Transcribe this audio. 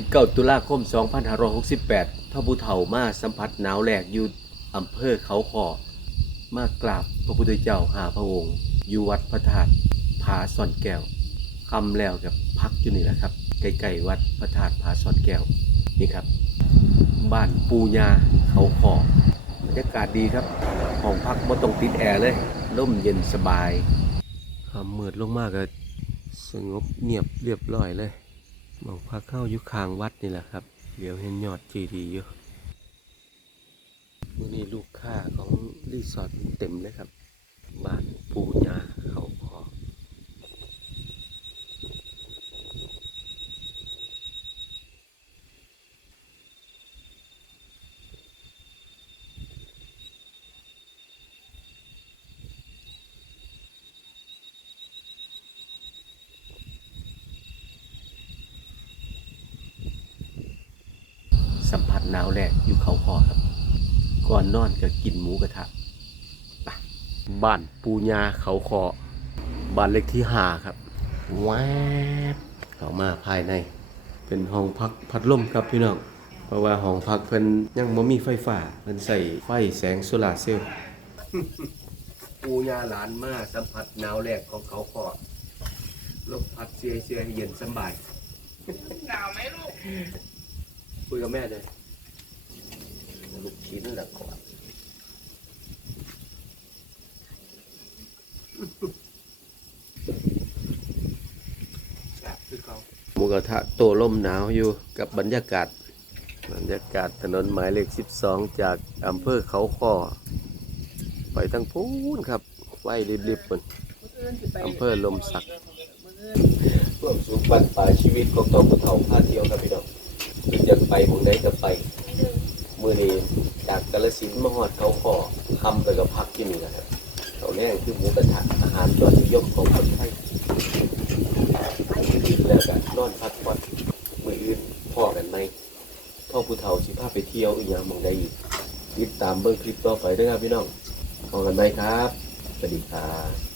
19 ตุลาคม 2568ท่าผู้เฒ่ามาสัมผัสหนาวแหลกอยู่อำเภอเขาคอมากราบพระพุทธเจ้าหาพระองค์อยู่วัดพระธาตุผาซ่อนแก้วคำแล้วกับพักอยู่นี่แหละครับใกล้ๆวัดพระธาตุผาซ่อนแก้วนี่ครับ บ้านปูญาเขาคอบรรยากาศดีครับห้องพักบ่ต้องติดแอร์เลยร่มเย็นสบายคำมืดลงมากก็สงบเงียบเรียบร้อยเลย มองพักเข้ายุคางวัดนี่แหละครับ เดี๋ยวเห็นยอดจีดีย์อยู่มื่อนี้ลูกค้าของรีสอร์ทเต็มเลยครับ บ้านปูยาเขาคอ สัมผัสหนาวแรกอยู่เขาคอครับ ก่อนนอนก็กินหมูกระทะไปบ้านปูญาเขาคอบ้านเล็กที่ห้าครับแวบเข้ามาภายใน เป็นห้องพักพัดลมครับพี่น้องเพราะว่าห้องพักเพิ่นยังบ่มีไฟฟ้าเพิ่นใส่ไฟแสงโซลาร์เซลล์ปูญาหลานมาสัมผัสหนาวแรกของเขาคอลมพัดเสียเสียให้เย็นสบายหนาวไหมลูกคุย กับแม่เลยลูกชิ้นละก่อนหมูกระทะโตล่มหนาวอยู่กับบรรยากาศ บรรยากาศถนนหมายเลข 12 จากอำเภอเขาค้อ ไปทางพูนครับไว้ริบๆมันอำเภอลมสักร่วมสู่บันปลายชีวิตของตัวผู้เฒ่าพาเที่ยวครับพี่น้องคือจะ ไปหมองใดก็ไป มือนี้จากกาลสินธุ์มาฮอดเขาขอคำไปกับพักที่นี่นะครับเขาแน่คือหมูกระทะอาหารยอดนิยมของคนไทยแล้วก็นอนพักผ่อนมืออื่นพ่อกันไหมพ่อผู้เฒ่าสิพาไปเที่ยวอีกอย่างหมองใดอีกติดตามเบิ่งคลิปต่อไปด้วยครับพี่น้องพอกันไหมครับสวัสดีครับ